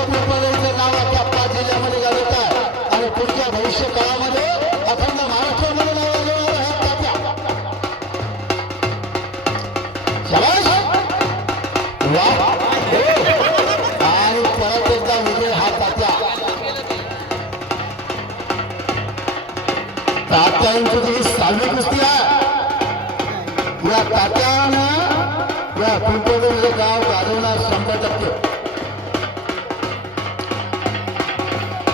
उत्पादनाचं नाव आपल्या 5 जिल्ह्यामध्ये गाजवत आहे आणि पुढच्या भविष्य काळामध्ये अखंड महाराष्ट्रामध्ये नाव गाजवणार आहे तात्या. शाबास. वा. आणि परत एकदा विजय हा तात्या. तात्यांची जी 6वी कुस्ती